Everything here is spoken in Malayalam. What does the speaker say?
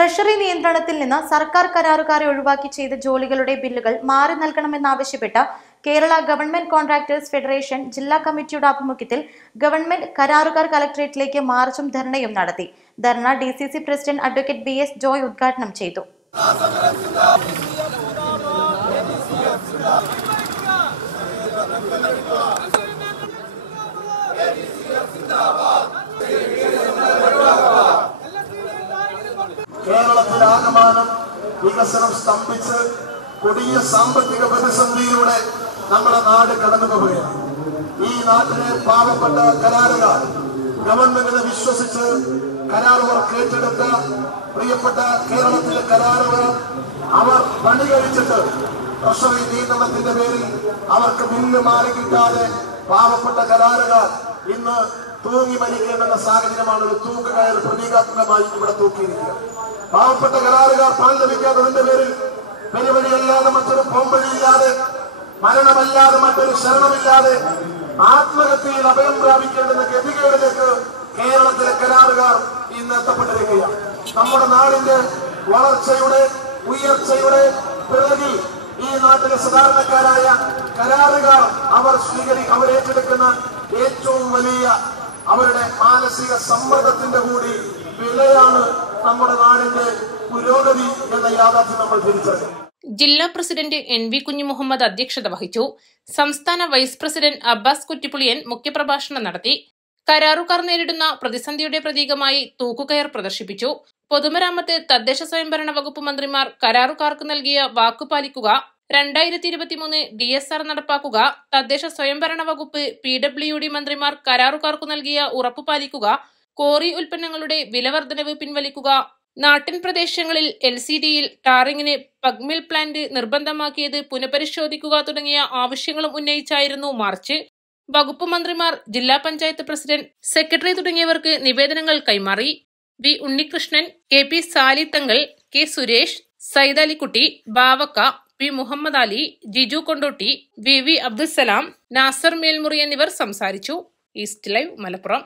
ട്രഷറി നിയന്ത്രണത്തിൽ നിന്ന് സർക്കാർ കരാറുകാരെ ഒഴിവാക്കി ചെയ്ത ജോലികളുടെ ബില്ലുകൾ മാറി നൽകണമെന്നാവശ്യപ്പെട്ട് കേരള ഗവൺമെന്റ് കോൺട്രാക്ടേഴ്സ് ഫെഡറേഷൻ ജില്ലാ കമ്മിറ്റിയുടെ ആഭിമുഖ്യത്തിൽ ഗവൺമെന്റ് കരാറുകാർ കലക്ടറേറ്റിലേക്ക് മാർച്ചും ധർണയും നടത്തി. ധർണ D C C president advocate B S Joy ഉദ്ഘാടനം ചെയ്തു. കേരളത്തിലാകമാനം വികസനം സ്തംഭിച്ച് കൊടിയ സാമ്പത്തിക പ്രതിസന്ധിയിലൂടെ നമ്മുടെ നാട് കടന്നു പോവുകയാണ്. ഈ നാട്ടിലെ പാവപ്പെട്ട കരാറുകാർ ഗവൺമെന്റിനെ വിശ്വസിച്ച് കരാറുകൾ ഏറ്റെടുത്ത പ്രിയപ്പെട്ട കേരളത്തിലെ കരാറുകൾ അവർ പണി കഴിച്ചിട്ട് ട്രഷറി നിയന്ത്രണത്തിന്റെ പേരിൽ അവർക്ക് ബില്ല് മാറി കിട്ടാതെ പാവപ്പെട്ട കരാറുകാർ ഇന്ന് തൂങ്ങി മരിക്കേണ്ടുന്ന സാഹചര്യമാണ് ഒരു തൂക്കുകയർ പ്രതീകാത്മകമായി ഇവിടെ തൂക്കിയിരിക്കുക പാവപ്പെട്ട കരാറുകാർ പണം ലഭിക്കാത്തതിന്റെ പേരിൽ പെരുവഴിയല്ലാതെ മറ്റൊരു പോംവഴിയില്ലാതെ മരണമല്ലാതെ മറ്റൊരു ശരണമില്ലാതെ ആത്മഹത്യയിൽ അഭയം പ്രാപിക്കേണ്ടുന്ന ഗതികേടിലേക്ക് കേരളത്തിലെ കരാറുകാർ ഇന്ന് എത്തപ്പെട്ടിരിക്കുകയാണ്. നമ്മുടെ നാടിന്റെ വളർച്ചയുടെ ഉയർച്ചയുടെ നാട്ടിലെ സാധാരണക്കാരായ കരാറുകാർ അവർ സ്വീകരി അവർ ഏറ്റെടുക്കുന്ന ഏറ്റവും വലിയ അവരുടെ മാനസിക സമ്മർദ്ദത്തിന്റെ കൂടി വിലയാണ് നമ്മുടെ നാടിന്റെ പുരോഗതി എന്ന യാഥാർത്ഥ്യം നമ്മൾ തിരിച്ചറിയും ജില്ലാ പ്രസിഡന്റ് എൻ വി കുഞ്ഞുമുഹമ്മദ് അധ്യക്ഷത വഹിച്ചു. സംസ്ഥാന വൈസ് പ്രസിഡന്റ് അബ്ബാസ് കുറ്റിപ്പുളിയൻ മുഖ്യപ്രഭാഷണം നടത്തി. കരാറുകാർ നേരിടുന്ന പ്രതിസന്ധിയുടെ പ്രതീകമായി തൂക്കുകയർ പ്രദർശിപ്പിച്ചു. പൊതുമരാമത്ത് തദ്ദേശ സ്വയംഭരണ വകുപ്പ് മന്ത്രിമാർ കരാറുകാർക്ക് നൽകിയ വാക്കു പാലിക്കുക രണ്ടായിരത്തി ഇരുപത്തിമൂന്ന് ഡി എസ് ആർ നടപ്പാക്കുക തദ്ദേശ സ്വയംഭരണ വകുപ്പ് പി ഡബ്ല്യു ഡി മന്ത്രിമാർ കരാറുകാർക്കു നൽകിയ ഉറപ്പു പാലിക്കുക കോറി ഉൽപ്പന്നങ്ങളുടെ വിലവർദ്ധനവ് പിൻവലിക്കുക നാട്ടിൻ പ്രദേശങ്ങളിൽ എൽ സി ഡിയിൽ ടാറിങ്ങിന് പഗ്മിൽ പ്ലാന്റ് നിർബന്ധമാക്കിയത് പുനഃപരിശോധിക്കുക തുടങ്ങിയ ആവശ്യങ്ങളും ഉന്നയിച്ചായിരുന്നു മാർച്ച്. വകുപ്പ് മന്ത്രിമാർ ജില്ലാ പഞ്ചായത്ത് പ്രസിഡന്റ് സെക്രട്ടറി തുടങ്ങിയവർക്ക് നിവേദനങ്ങൾ കൈമാറി. V Unnikrishnan K P സാലിത്തങ്ങൾ K Suresh Saidalikutty Bavakka P Muhammad Ali Jiju Kondotty V V Abdussalam Nasar Melmuri എന്നിവർ സംസാരിച്ചു. East live Malappuram.